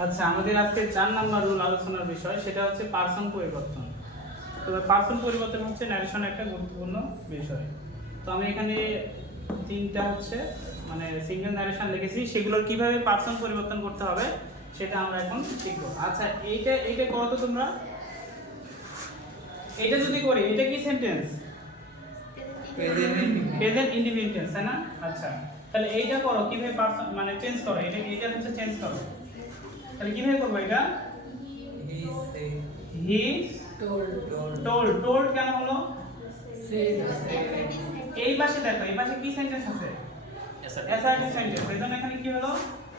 আচ্ছা, আমাদের আজকে 4 নাম্বার রুল আলোচনার বিষয় সেটা হচ্ছে পার্সন পরিবর্তন। তো পার্সন পরিবর্তন হচ্ছে ন্যারেশন একটা গুরুত্বপূর্ণ বিষয়। তো আমি এখানে তিনটা হচ্ছে মানে সিঙ্গেল ন্যারেশন লিখেছি, সেগুলোর কিভাবে পার্সন পরিবর্তন করতে হবে সেটা আমরা এখন শিখব। আচ্ছা, এইটা করো তো তোমরা। এটা যদি করি, এটা কি সেন্টেন্স? প্রেজেন্ট ইন্ডিপেন্ডেন্স, তাই না? আচ্ছা, তাহলে এইটা করো কিভাবে পার্সন মানে চেঞ্জ করো, এটা হচ্ছে চেঞ্জ করো। তাহলে কিভাবে করবো এটা? হি টোল্ড কেন হলো? এই পাশে দেখো, এই পাশে কি সেন্টেন্স আছে? Assertive sentence. এজন্য এখানে কি হলো?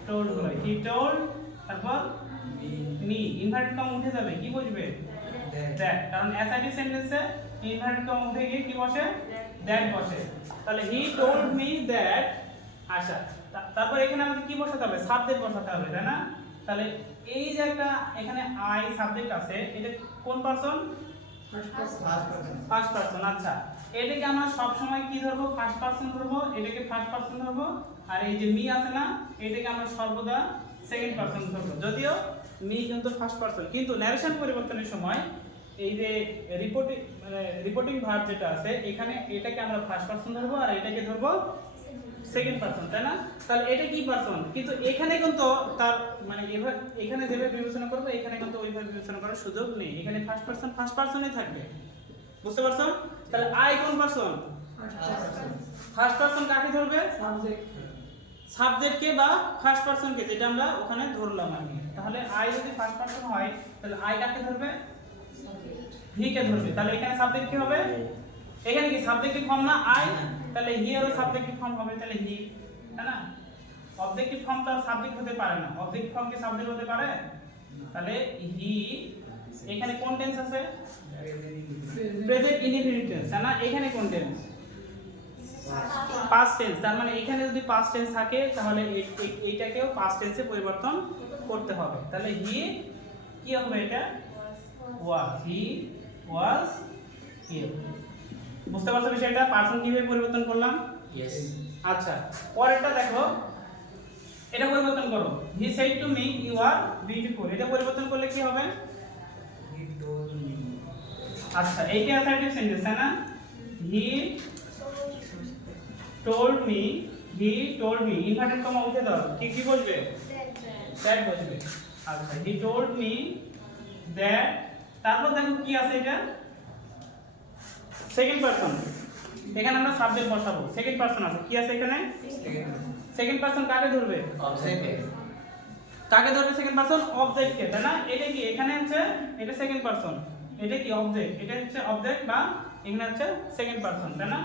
টোল্ড হলো। হি টোল্ড, তারপর মি, ইনভার্টেড কমা উঠে যাবে, কি বসবে? দ্যাট। কারণ অ্যাসার্টিভ সেন্টেন্সে ইনভার্টেড কমা উঠে গিয়ে কি বসে? দ্যাট বসে। তাহলে হি টোল্ড মি দ্যাট। আচ্ছা, তারপর এখানে আমাদের কি বসাতে হবে? সাবজেক্ট বসাতে হবে, তাই না? তাহলে এই যে একটা এখানে আই সাবজেক্ট আছে, এটা কোন পারসন? First person. আচ্ছা, এটাকে আমরা সব সময় কি ধরবো? ফার্স্ট পারসন ধরবো, এটাকে ফার্স্ট পারসন ধরবো। আর এই যে মি আছে না, এটাকে আমরা সর্বদা সেকেন্ড পারসন ধরবো। যদিও মি কিন্তু ফার্স্ট পারসন, কিন্তু ন্যারেশন পরিবর্তনের সময় এই যে রিপোর্টিং ভার্ব যেটা আছে, এখানে এটাকে আমরা ফার্স্ট পারসন ধরবো আর এটাকে ধরবো সেকেন্ড পারসন, তাই না? তাহলে এটা কি পারসন, কিন্তু এখানে কিন্তু তার মানে এখানে যেভাবে বিবেচনা করবো, এখানে কিন্তু ওইভাবে বিবেচনা করার সুযোগ নেই। এখানে ফার্স্ট পারসনই থাকবে। বুঝতে পারছো? তাহলে আই কোন পারসন? ফার্স্ট পারসন কাকে ধরবে? সাবজেক্টকে বা ফার্স্ট পারসনকে, যেটা আমরা ওখানে ধরলাম আমি। তাহলে আই যদি ফার্স্ট পারসন হয়, তাহলে আই কাকে ধরবে? হি কে ধরবে। তাহলে এখানে সাবজেক্ট কি হবে? এখানে কি সাবজেক্টিভ ফর্ম না আই? তাহলে হি এরও সাবজেক্টিভ ফর্ম হবে, তাহলে হি, তাই না? অবজেক্টিভ ফর্ম তো সাবজেক্ট হতে পারে না। অবজেক্টিভ ফর্ম কি সাবজেক্ট হতে পারে? তাহলে হি, এখানে কোন টেন্স আছে? প্রেজেন্ট ইনডিফিনিট টেন্স, তাই না? এখানে কোন টেন্স? Past tense. তার মানে এখানে যদি পাস্ট টেন্স থাকে, তাহলে এইটাকেও পাস্ট টেন্সে পরিবর্তন করতে হবে। তাহলে হি কি হবে? এটা ওয়াজ, হি ওয়াজ হিয়ার। বুঝতে পারছো বিষয়টা? পারসন কিভাবে পরিবর্তন করলাম? Yes. আচ্ছা, পরেরটা দেখো, এটা পরিবর্তন করো। He said to me you are beautiful. এটা পরিবর্তন করলে কি হবে? He told me. আচ্ছা, এইটা অ্যাসার্টিভ সেন্টেন্স, তাই না? He told me, inverted comma উঠে দাও, কি বলবে? দ্যাট বলবে। আচ্ছা, হি টোল্ড মি দ্যাট। তারপর দেখো কি আছে, এটা সেকেন্ড পারসন। এখানে আমরা সাবজেক্ট বসাবো, সেকেন্ড পারসন আছে। কি আছে এখানে? সেকেন্ড পারসন কাকে ধরবে? Object. কাকে ধরবে সেকেন্ড পারসন? অবজেক্টকে, তাই না? এটা কি এখানে হচ্ছে এটা সেকেন্ড পারসন, এটা কি অবজেক্ট, এটা হচ্ছে অবজেক্ট বা এখানে হচ্ছে সেকেন্ড পারসন, তাই না?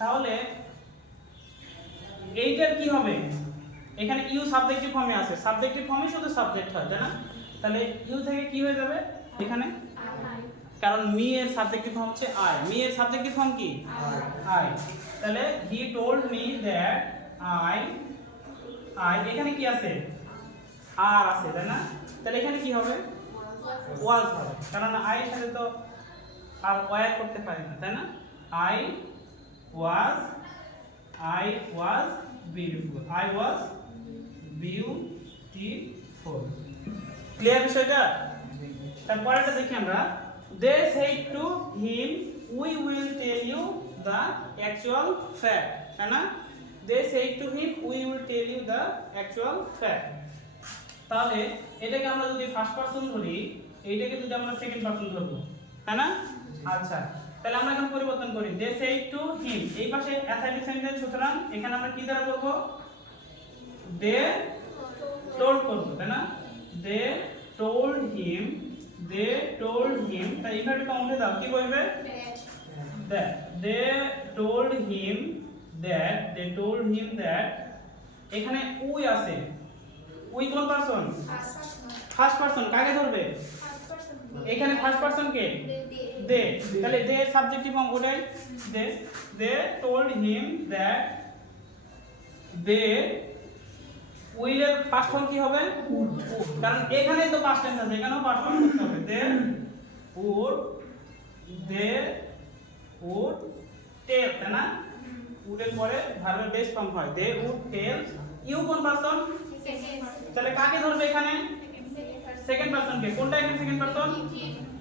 তাহলে এইটার কি হবে? এখানে ইউ সাবজেক্টিভ ফর্মে আছে, সাবজেক্টিভ ফর্মে শুধু সাবজেক্ট হয়, তাই না? তাহলে ইউ থেকে কি হয়ে যাবে এখানে? কারণ মি এর সাবজেক্টিভ ফর্ম হচ্ছে আই, মি এর সাবজেক্টিভ ফর্ম কি? আই। তাহলে he told me that I, এখানে কি আছে? আর আছে, তাই না? তাহলে এখানে কি হবে? ওয়াজ হবে, কারণ আই এর সাথে তো আর ওয়ার করতে পারি না, তাই না? I was beautiful, I was beautiful. Clear বিষয়টা? তারপরেটা দেখি আমরা। They said to him we will tell you the actual fact, তাই না? They said to him we will tell you the actual fact. তাহলে এটাকে আমরা যদি ফার্স্ট পারসন ধরি, এইটাকে যদি আমরা সেকেন্ড পারসন ধরবো, তাই না? আচ্ছা, তাহলে আমরা এখন পরিবর্তন করি। দে সেড টু হিম, এই পাশে অ্যাসার্টিভ সেন্টেন্স, সুতরাং এখানে আমরা কি দ্বারা করব? দে টোল্ড করব, তাই না? দে টোল্ড হিম, তাই ইনভার্টেড কমা উঠে দাও, কি বলবে? That. They told him that. এখানে উই আছে, উই কোন পারসন? First person. কাকে ধরবে? এখানে ফার্স্ট পারসন কে? দে। তাহলে দে সাবজেক্টিভ ফর্ম ওটাই they told him that they will এর পাস্ট ফর্ম কি হবে? উড। কারণ এখানে তো পাস্ট টেন্স আছে, এখানেও পাস্ট ফর্ম করতে হবে। দে উড টেল, তাই না? উডের পরে ভার্বের বেস ফর্ম হয়। They would tell. ইউ কোন পারসন? তাহলে কাকে ধরবে এখানে? সেকেন্ড পারসন কে, কোনটা এখানে সেকেন্ড পারসন?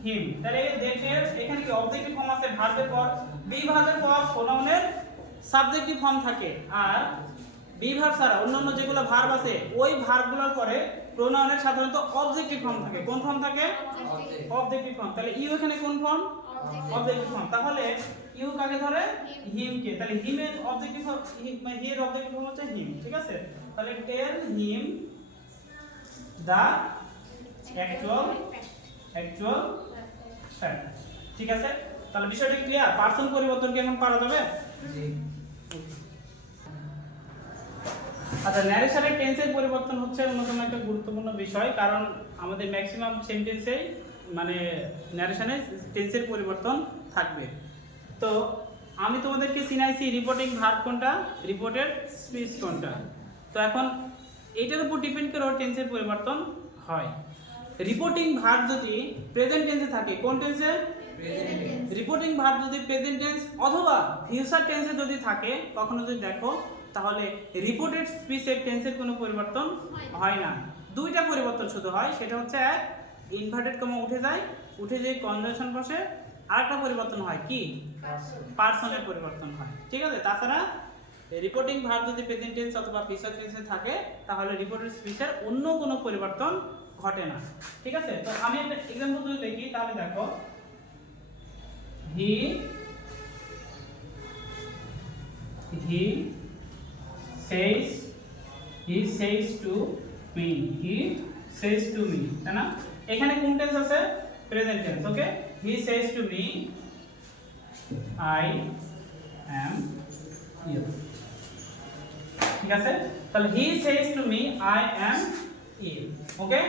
হিম। তাহলে দেখের এখানে কি অবজেক্টিভ ফর্ম আছে ভার্বের পর, বি ভার্বের পর প্রোনাউনের সাবজেক্টিভ ফর্ম থাকে, আর বি ভার্ব ছাড়া অন্যান্য যেগুলো ভার্ব আছে ওই ভার্বগুলোর পরে প্রোনাউনের সাধারণত অবজেক্টিভ ফর্ম থাকে। কোন ফর্ম থাকে? Objective form. তাহলে ইউ এখানে কোন ফর্ম? Objective form. তাহলে ইউ কাকে ধরে? হিম কে। তাহলে হিমের অবজেক্টিভ ফর্ম, হি এর অবজেক্টিভ ফর্ম হচ্ছে হিম, ঠিক আছে? তাহলে টেল হিম দা অ্যাকচুয়াল ফ্যাক্ট, ঠিক আছে? তাহলে বিষয়টা ক্লিয়ার? পারসন পরিবর্তন কি এখন করা যাবে? জি। আচ্ছা, ন্যারেশনের টেন্সের পরিবর্তন হচ্ছে অন্যতম একটা গুরুত্বপূর্ণ বিষয়, কারণ আমাদের ম্যাক্সিমাম সেন্টেন্সেই মানে ন্যারেশনের টেন্সের পরিবর্তন থাকবে। তো আমি তোমাদেরকে চিনাইছি রিপোর্টিং ভার্ব কোনটা, রিপোর্টেড স্পিচ কোনটা। তো এখন এইটার উপর ডিপেন্ড করে টেন্সের পরিবর্তন হয়। রিপোর্টিং ভার্ব যদি প্রেজেন্ট টেন্সে থাকে, কোন টেন্সে? রিপোর্টিং ভার্ব যদি প্রেজেন্ট টেন্স অথবা ফিউচার টেন্সে যদি থাকে, কখনো যদি দেখো তাহলে রিপোর্টেড স্পিচের টেন্সের কোনো পরিবর্তন হয় না। দুইটা পরিবর্তন শুধু হয়, সেটা হচ্ছে এক ইনভার্টেড কমা উঠে যায়, উঠে যে কনজাংশন বসে, আরেকটা পরিবর্তন হয় কি? পারসনের পরিবর্তন হয়, ঠিক আছে? তাছাড়া রিপোর্টিং ভার্ব যদি প্রেজেন্ট টেন্স অথবা ফিউচার টেন্সে থাকে তাহলে রিপোর্টেড স্পিচের অন্য কোনো পরিবর্তন ঘটে না, ঠিক আছে? তো আমি একটা एग्जांपल যদি দেখি তাহলে দেখো, he says to me, he says to me, তাই না? এখানে কোন টেন্স আছে? Present tense, okay? he says to me I am you, ঠিক আছে? তাহলে he says to me I am you, ওকে?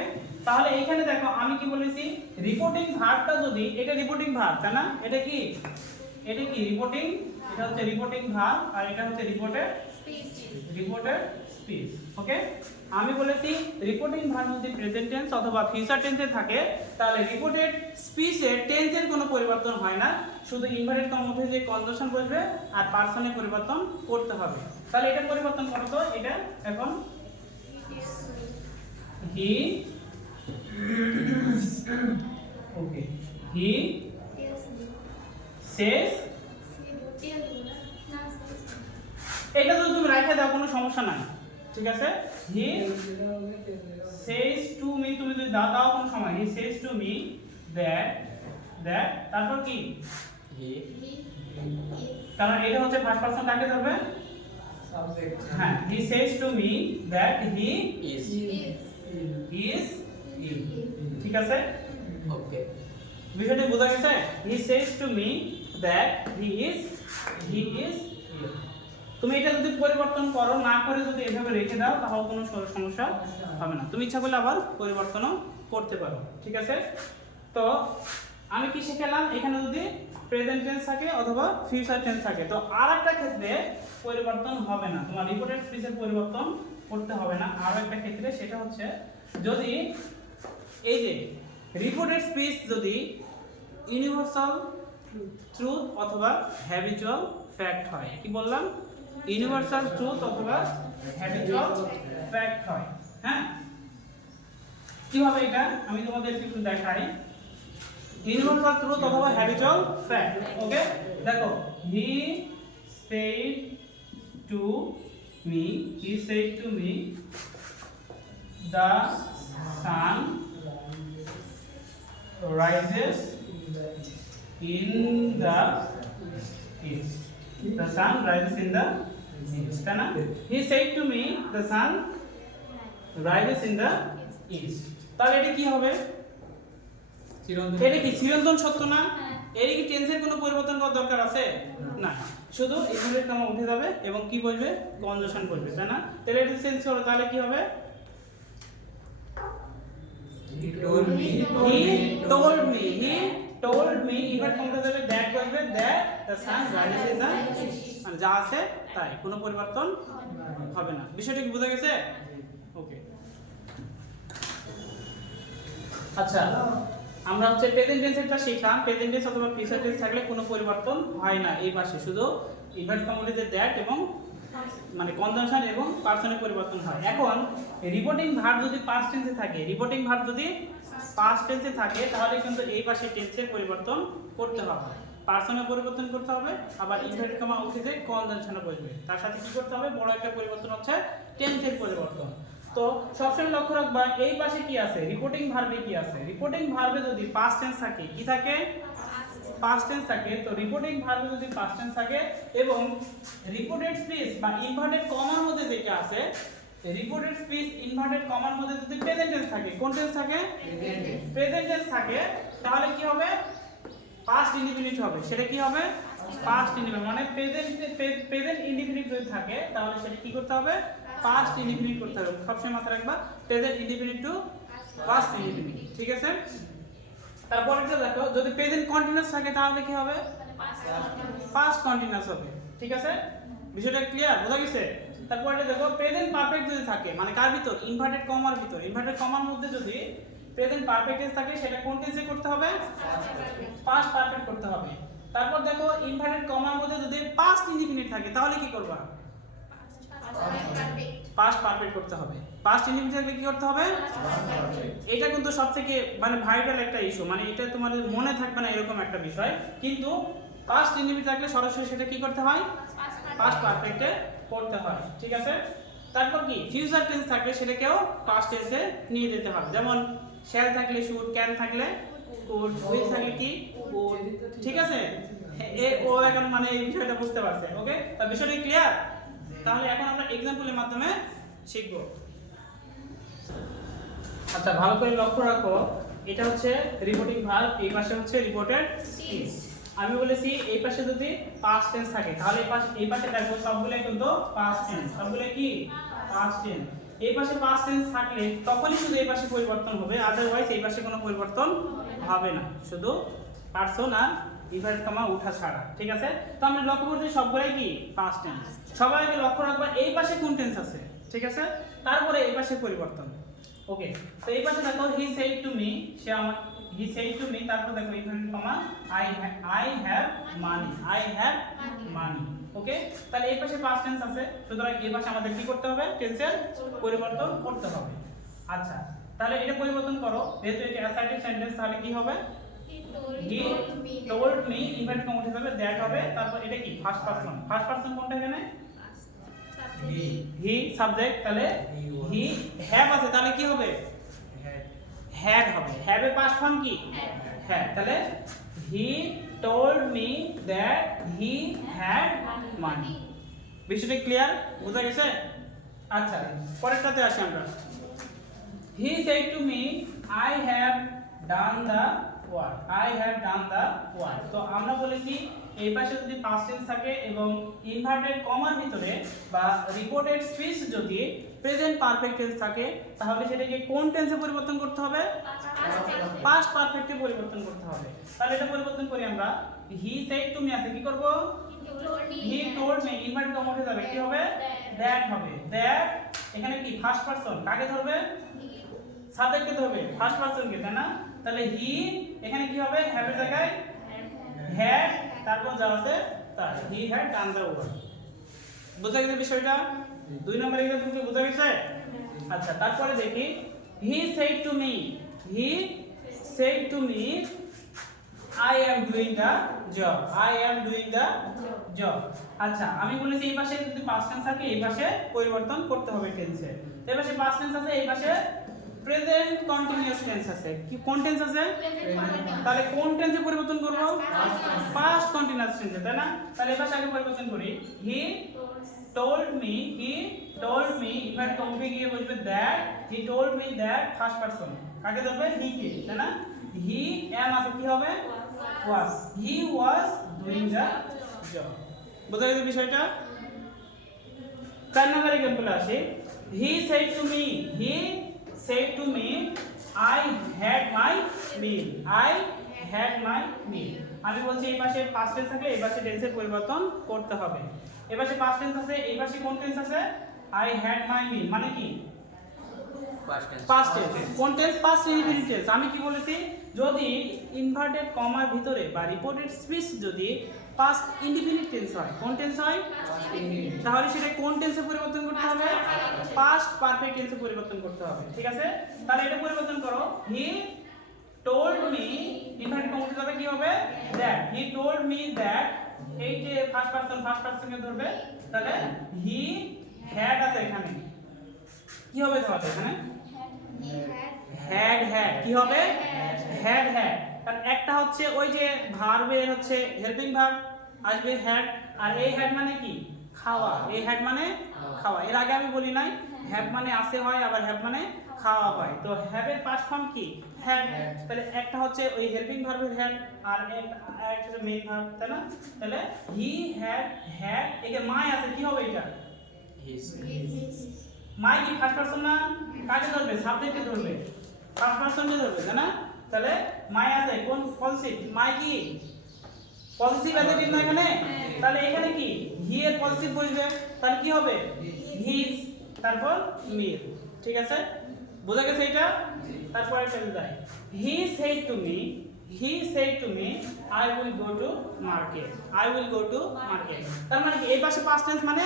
তাহলে এইখানে দেখো আমি কি বলেছি, রিপোর্টিং ভার্বটা যদি, এটা রিপোর্টিং ভার্ব তাই না? এটা কি রিপোর্টিং, এটা হচ্ছে রিপোর্টিং ভার্ব আর এটা হচ্ছে রিপোর্টেড স্পিচ, ওকে? আমি বলেছি রিপোর্টিং ভার্ব যদি প্রেজেন্ট টেন্স অথবা ফিউচার টেন্সে থাকে তাহলে রিপোর্টেড স্পিচের টেন্সের কোনো পরিবর্তন হয় না, শুধু ইনভার্টেড কমা উঠে যে কনজাংশন বসবে আর পারসনের পরিবর্তন করতে হবে। তাহলে এটা পরিবর্তন করো তো, এটা এখন he okay he says, এটা যদি তুমি রাখে দাও কোনো সমস্যা নাই, ঠিক আছে? he says to me, তুমি যদি দাও কোনো সময়, he says to me that তারপর কি? কারণ এটা হচ্ছে ফার্স্ট পারসন, কাকে ধরবে? সাবজেক্ট। হ্যাঁ, he says to me that he is you, ঠিক আছে? ওকে। বিষয়টা বোঝা গেছে? he says to me that he is you। তুমি এটা যদি পরিবর্তন করো, না করে যদি এভাবে রেখে দাও তাহলে কোনো সমস্যা হবে না, তুমি ইচ্ছা করলে আবার পরিবর্তনও করতে পারো, ঠিক আছে? তো আমি কি শিখলাম, এখানে যদি প্রেজেন্ট টেন্স থাকে অথবা ফিউচার টেন্স থাকে তো আরেকটা ক্ষেত্রে পরিবর্তন হবে না, তোমার রিপোর্টেড স্পিচের পরিবর্তন করতে হবে না। আর একটা ক্ষেত্রে সেটা হচ্ছে যদি এই যে রিপোর্টেড স্পিচ যদি ইউনিভার্সাল ট্রুথ অথবা হ্যাবিচুয়াল ফ্যাক্ট হয়, কি বললাম? ইউনিভার্সাল ট্রুথ অথবা হ্যাবিচুয়াল ফ্যাক্ট হয়, হ্যাঁ? কিভাবে এটা আমি তোমাদেরকে একটু দেখাই। ইউনিভার্সাল ট্রুথ অথবা হ্যাবিচুয়াল ফ্যাক্ট, ওকে? দেখো, he said to me the sun rises in the east, the sun rises in the east, তাই না? he said to me the sun rises in the east, তাহলে এটা কি হবে? এটা কি চিরন্তন সত্য না? এর কি টেন্সের কোনো পরিবর্তন করার দরকার আছে? না, শুধু ইনভার্টেড কমা উঠে যাবে এবং কি বলবে? কনজাংশন বলবে, তাই না? তাহলে এটা চেঞ্জ করো, তাহলে কি হবে? he told me invert comma উঠে যাবে, দ্যাট বলবে that the sun rises in the মানে যা আছে তাই, কোনো পরিবর্তন হবে না। বিষয়টা কি বোঝা গেছে? ওকে, আচ্ছা, আমরা হচ্ছে প্রেজেন্ট টেন্সেরটা শিখলাম। প্রেজেন্ট টেন্স অথবা ফিউচার টেন্স থাকলে কোনো পরিবর্তন হয় না, এই পাশে শুধু ইনভার্ট কমা উঠে যে দ্যাট এবং মানে কনজাংশন এবং পার্সনে পরিবর্তন হয়। এখন রিপোর্টিং ভার্ব যদি পাস্ট টেন্সে থাকে, রিপোর্টিং ভার্ব যদি পাস্ট টেন্সে থাকে তাহলে কিন্তু এই পাশে টেন্সের পরিবর্তন করতে হবে, পার্সনে পরিবর্তন করতে হবে, আবার ইনভার্টেড কমা উঠেছে কনজাংশনে বসবে। তার সাথে কি করতে হবে, বড় একটা পরিবর্তন হচ্ছে টেন্সের পরিবর্তন। তো সবসময় লক্ষ্য রাখবা এই পাশে কি আছে, রিপোর্টিং ভার্বে কি আছে। রিপোর্টিং ভার্বে যদি পাস্ট টেন্স থাকে, কি থাকে, পাস্ট টেন্স থাকে। তো রিপোর্টিং ভার্বে যদি পাস্ট টেন্স থাকে এবং রিপোর্টেড স্পিচ বা ইনভার্টেড কমার মধ্যে যেটা আছে, রিপোর্টেড স্পিচ ইনভার্টেড কমার মধ্যে যদি প্রেজেন্ট টেন্স থাকে, কোন টেন্স থাকে, প্রেজেন্ট টেন্স থাকে, তাহলে কি হবে, পাস্ট ইনডিফিনিট হবে। সেটা কি হবে, পাস্ট ইনডিফিনিট, মানে প্রেজেন্ট ইনডিফিনিট যদি থাকে তাহলে সেটা কি করতে হবে, পাস্ট ইনডিফিনিট করতে হবে। সবসময় মাথায় রাখবা present indefinite to past indefinite, ঠিক আছে। তারপরেটা দেখো, যদি প্রেজেন্ট কন্টিনিউয়াস থাকে তাহলে কি হবে, পাস্ট কন্টিনিউয়াস হবে, ঠিক আছে। বিষয়টা ক্লিয়ার, বোঝা গেছে। তারপরে দেখো প্রেজেন্ট পারফেক্ট যদি থাকে, মানে কার ভিতর, ইনভার্টেড কমার ভিতর, ইনভার্টেড কমার মধ্যে যদি প্রেজেন্ট পারফেক্ট টেন্স থাকে সেটা কোন টেন্সে করতে হবে, পাস্ট পারফেক্ট করতে হবে। তারপর দেখো ইনভার্টেড কমার মধ্যে যদি পাস্ট ইনডিফিনিট থাকে তাহলে কি করবা, পাস্ট পারফেক্ট করতে হবে। পাস্ট ইনডিফিনিট থাকলে কি করতে হবে, এটা কিন্তু সবথেকে মানে ভাইটাল একটা ইস্যু, মানে এটা তোমার মনে থাকবে না এরকম একটা বিষয়, কিন্তু পাস্ট ইনডিফিনিট থাকলে সরাসরি সেটা কি করতে হয়, পাস্ট পারফেক্টে করতে হয়, ঠিক আছে। তারপর কি ফিউচার টেন্স থাকলে সেটাকেও পাস্ট টেন্সে নিয়ে যেতে হবে, যেমন শ্যাল থাকলে শুড, ক্যান থাকলে কুড, উইল থাকলে কি উড, ঠিক আছে। ও এখন মানে এই বিষয়টা বুঝতে পারছে, ওকে। তার বিষয়টা ক্লিয়ার। তাহলে এখন আমরা এক্সাম্পলের মাধ্যমে শিখব। আচ্ছা, ভালো করে লক্ষ্য রাখো, এটা হচ্ছে রিপোর্টিং ভার্ব, এই পাশে হচ্ছে রিপোর্টেড স্পিচ। আমি বলেছি এই পাশে যদি পাস্ট টেন্স থাকে তাহলে এই পাশে দেখো সবগুলাই কিন্তু পাস্ট টেন্স, সবগুলাই কি পাস্ট টেন্স। এই পাশে পাস্ট টেন্স থাকলে তখনই শুধু এই পাশে পরিবর্তন হবে, আদারওয়াইজ এই পাশে কোনো পরিবর্তন হবে না, শুধু পার্সন আর ইনভার্টেড কমা উঠা ছাড়া, ঠিক আছে। তো আমরা লক্ষ্য করছি সবগুলাই কি পাস্ট টেন্স। সবাইকে লক্ষ্য রাখবা এই পাশে কোন টেন্স আছে, ঠিক আছে, তারপরে এই পাশে পরিবর্তন, ওকে। তো এই পাশে দেখো হি সেড টু মি, সে আমার, হি সেড টু মি, তারপর দেখো inverted comma I have money, I have money, okay. তাহলে এই পাশে পাস্ট টেন্স আছে, সুতরাং এই পাশে আমাদের কি করতে হবে, টেন্সের পরিবর্তন করতে হবে। আচ্ছা, তাহলে এটা পরিবর্তন করো, যেহেতু এটা অ্যাসার্টিভ সেন্টেন্স তাহলে কি হবে, হি told me, ইনভার্টেড কমা উঠে যাবে, দ্যাট হবে, তারপর এটা কি ফার্স্ট পারসন, ফার্স্ট পারসন কোনটা এখানে, হি সাবজেক্ট, তাহলে হি হ্যাভ আছে তাহলে কি হবে, হ্যাড হবে, হ্যাভ এর পাস্ট ফর্ম কি, হ্যাড, তাহলে হি told me that he had money। বিষয়টা ক্লিয়ার, বুঝা গেছে। আচ্ছা, পরেরটাতে আসি আমরা। He said to me, I have done the work, I have done the work। তো আমরা বলেছি এই পাশে যদি পাস্ট টেন্স থাকে এবং ইনভার্টেড কমার ভিতরে বা রিপোর্টেড স্পিচ যদি প্রেজেন্ট পারফেক্ট টেন্স থাকে তাহলে সেটাকে কোন টেন্সে পরিবর্তন করতে হবে, পাস্ট পারফেক্টে পরিবর্তন করতে হবে। তাহলে এটা পরিবর্তন করি আমরা, হি সেড টু মি আছে, কি করব, he told me, inverted comma উঠে যাবে, কি হবে, দ্যাট হবে, দ্যাট এখানে কি ফার্স্ট পারসন, কাকে ধরবে, সাবজেক্টকে ধরবে, ফার্স্ট পারসনকে, তাই না। তাহলে হি এখানে কি হবে, হ্যাভ এর জায়গায় হ্যাড, তারপর যা আছে তার, he had done the work. বুঝা গেছে বিষয়টা, 2 নম্বর এক্সাম্পল কি বুঝা গেছে। আচ্ছা, তারপরে দেখি হি said to me, he said to me I am doing the job, I am doing the job। আচ্ছা, আমি বলেছি এই পাশে যদি পাস্ট টেন্স থাকে এই পাশে পরিবর্তন করতে হবে টেন্সে। এই পাশে পাস্ট টেন্স আছে, এই পাশে প্রেজেন্ট কন্টিনিউয়াস টেন্স আছে, কি কোন টেন্স আছে, তাহলে কোন টেন্সে পরিবর্তন করব, পাস্ট কন্টিনিউয়াস টেন্সে, তাই না। তাহলে এই পাশে আগে পরিবর্তন করি, হি told me, he told me, invert কমবে গিয়ে বলবে that, he told me that, first person, কাকে ধরবে, হি কে, তাই না। হি am আছে, কি হবে, was, he was doing the job। বুঝা গেছে বিষয়টা। 4 নম্বর এক্সাম্পলে আসি, he said to me, he said to me, I had my meal, I had my meal। আমি বলছি এই পাশে পাস্ট টেন্স থাকলে এই পাশে টেন্সের পরিবর্তন করতে হবে। এই পাশে পাস্ট টেন্স আছে, এই পাশে কোন টেন্স আছে, I had my meal, মানে কি Past tense. পাস্ট টেন্স কোন টেন্স পাস্ট ইনডিফিনিট টেন্স আমি কি বলেছি যদি ইনভার্টেড কমার ভিতরে বা রিপোর্টেড স্পিচ যদি পাস্ট ইনডিফিনিট টেন্স হয় কোন টেন্স হয় তাহলে সেটা কোন টেন্সে পরিবর্তন করতে হবে পাস্ট পারফেক্ট টেন্সে পরিবর্তন করতে হবে ঠিক আছে তাহলে এটা পরিবর্তন করো হি told me ইনভার্টেড কমা উঠে যাবে কি হবে that he told me that এই যে ফার্স্ট পারসন কে ধরবে তাহলে হি হ্যাড আছে এখানে কি হবে তাহলে এখানে হ্যাড কি হবে হ্যাড কারণ একটা হচ্ছে ওই যে ভার্বের হচ্ছে হেল্পিং ভার্ব আসবে হ্যাড আর এই হ্যাড মানে কি খাওয়া এই হ্যাড মানে খাওয়া এর আগে আমি বলি নাই হ্যাভ মানে আসে হয় আবার হ্যাভ মানে খাওয়া হয় তো হ্যাভের পাস্ট ফর্ম কি হ্যাড তাহলে একটা হচ্ছে ওই হেল্পিং ভার্বের হ্যাড আর একটা মেইন ভার্ব তাই না তাহলে হি হ্যাড একে মাই আছে কি হবে এটা His. মাই কি ফার্স্ট পারসন না কাকে ধরবে সাবজেক্টকে ধরবে ফার্স্ট পারসনকে ধরবে তাই না তাহলে মাই আছে কোন পজিটিভ মাই কি পজিটিভ আছে কিন্তু এখানে তাহলে এখানে কি হি এর পজিটিভ বসবে তাহলে কি হবে হিজ তারপর মির ঠিক আছে বোঝা গেছে এটা তারপর চলে যায় হি said to me I will go to market তার মানে কি এই পাশে পাস্ট টেন্স মানে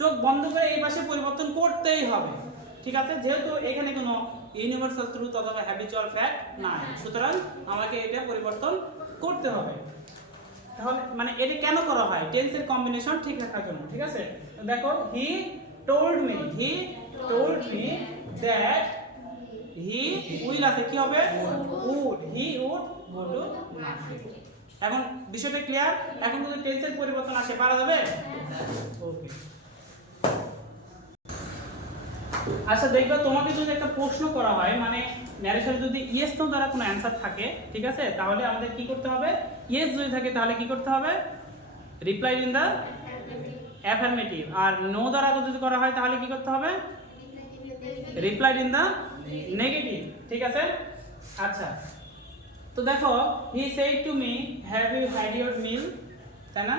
চোখ বন্ধ করে এই পাশে পরিবর্তন করতেই হবে ঠিক আছে যেহেতু এখানে কোনো ইউনিভার্সাল ট্রুথ অথবা হ্যাবিচুয়াল ফ্যাক্ট নাই সুতরাং আমাকে এটা পরিবর্তন করতে হবে তাহলে মানে এটা কেন করা হয় টেন্সের কম্বিনেশন ঠিক রাখার জন্য ঠিক আছে তো দেখো হি told me that he will আছে কি হবে would go to market এখন বিষয়টা ক্লিয়ার এখন যদি টেন্সের পরিবর্তন আসে পারা যাবে ওকে আচ্ছা দেখবে তোমাকে যদি একটা প্রশ্ন করা হয় মানে ন্যারেশনে যদি ইয়েস নো দ্বারা কোনো অ্যানসার থাকে ঠিক আছে তাহলে আমাদের কি করতে হবে ইয়েস যদি থাকে তাহলে কি করতে হবে রিপ্লাই ইন দা অ্যাফার্মেটিভ আর নো দ্বারা যদি করা হয় তাহলে কি করতে হবে রিপ্লাই ইন দা নেগেটিভ ঠিক আছে আচ্ছা তো দেখো he said to me have you had your meal তাই না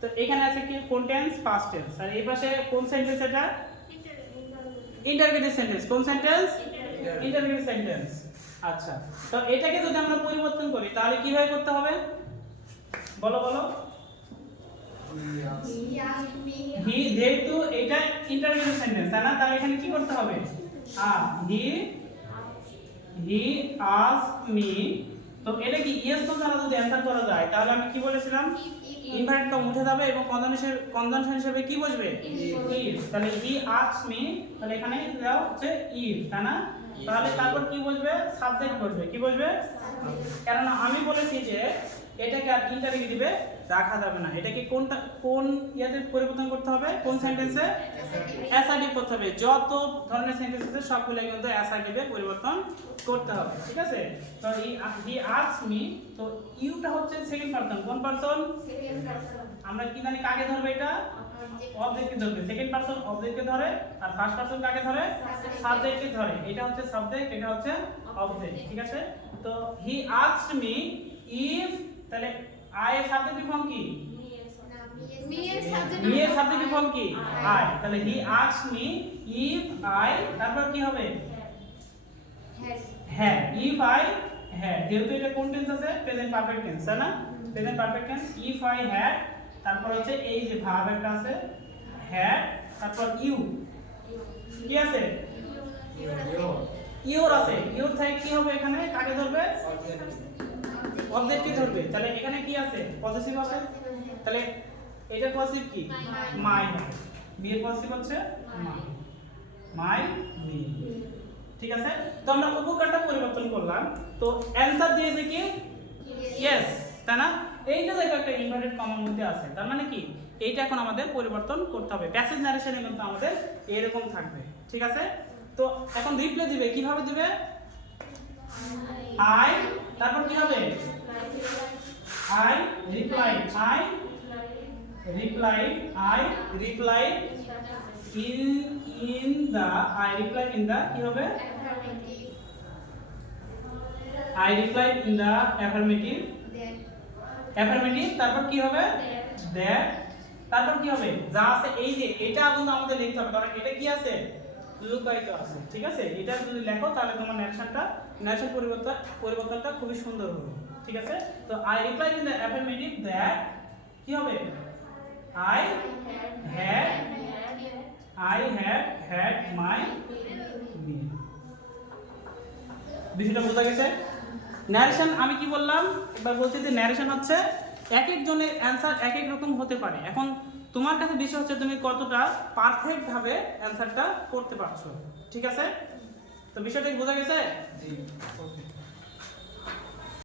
তো এখানে আছে কি কোন টেন্স পাস্ট টেন্স আর এই পাশে কোন সেন্টেন্স এটা ইন্টারগেটিভ সেন্টেন্স কোন সেন্টেন্স ইন্টারগেটিভ সেন্টেন্স আচ্ছা তো এটাকে যদি আমরা পরিবর্তন করি তাহলে কিভাবে করতে হবে বলো হি যেহেতু এটা ইন্টারগেটিভ সেন্টেন্স তাই না তাহলে এখানে কি করতে হবে হি আস্কড মি তো এটা কি ইয়েস নো দ্বারা যদি অ্যানসার করা যায় তাহলে আমি কি বলেছিলাম ইনভার্টেড কম উঠে যাবে এবং কনজাংশন হিসেবে কি বসবে ইফ তাহলে হি আস্কড মি তাহলে এখানে দাও হচ্ছে ইফ তাই না তাহলে তারপর কি বসবে সাবজেক্ট বসবে কি বসবে কারণ আমি বলেছি যে এটাকে আর ইন্টারগেটিভে রাখা যাবে না এটাকে কোন ইয়াতে পরিবর্তন করতে হবে কোন সেন্টেন্সে অ্যাসার্টিভ করতে হবে যত ধরনের সেন্টেন্স আছে সবগুলো কিন্তু অ্যাসার্টিভে পরিবর্তন করতে হবে ঠিক আছে তো হি আস্কড মি তো ইউটা হচ্ছে সেকেন্ড পারসন কোন পারসন আমরা কি জানি কাকে ধরবে এটা অবজেক্টকে ধরবে সেকেন্ড পারসন অবজেক্টকে ধরে আর ফার্স্ট পারসন কাকে ধরে সাবজেক্টকে ধরে এটা হচ্ছে সাবজেক্ট এটা হচ্ছে অবজেক্ট ঠিক আছে তো হি আস্কড মি ইফ তাহলে আই এর সাবজেক্টিভ ফর্ম কি মি এর সাবজেক্টিভ ফর্ম কি আই তাহলে he asked me if I তারপর কি হবে হ্যাড ইফ আই হ্যাড যেহেতু এটা কোন টেন্স আছে প্রেজেন্ট পারফেক্ট টেন্স তাই না present perfect tense if I had তারপর হচ্ছে এই যে ভার্ব একটা আছে হ্যাড তারপর ইউ কি আছে ইউর আছে ইউর থেকে কি হবে এখানে কাকে ধরবে অবজেক্টকে ধরবে তাহলে এখানে কি আছে পজিটিভ আছে তাহলে এটা পজিটিভ কি মাই বি এর পজিটিভ হচ্ছে মাই মি ঠিক আছে তো আমরা উপকারটা পরিবর্তন করলাম তো অ্যানসার দিয়েছে কি ইয়েস তাই না এইটা দেখো একটা ইনভার্টেড কমার মধ্যে আছে তার মানে কি এইটা এখন আমাদের পরিবর্তন করতে হবে প্যাসেজ নারেশনে কিন্তু আমাদের এরকম থাকবে ঠিক আছে তো এখন রিপ্লাই দিবে কিভাবে দিবে আই তারপর কি হবে I replied in the কি হবে I replied in the affirmative তারপর কি হবে that তারপর কি হবে যা আছে এই যে এটা কিন্তু আমাদের লিখতে হবে কারণ এটা কি আছে লুকায়িত আছে, ঠিক আছে? এটা যদি লেখো তাহলে তোমার ন্যারেশন পরিবর্তনটা খুবই সুন্দর হবে, ঠিক আছে? তো I reply in the affirmative that কি হবে? আই হ্যাড মাই মিল। বিষয়টা বোঝা গেছে? ন্যারেশন আমি কি বললাম, একবার বলছি যে ন্যারেশন হচ্ছে এক একজনের অ্যান্সার এক এক রকম হতে পারে। এখন তোমার কাছে বিষয় হচ্ছে তুমি কতটা পারফেক্ট ভাবে অ্যান্সারটা করতে পারছো, ঠিক আছে? তো বিষয়টা কি বোঝা গেছে? জি। ওকে।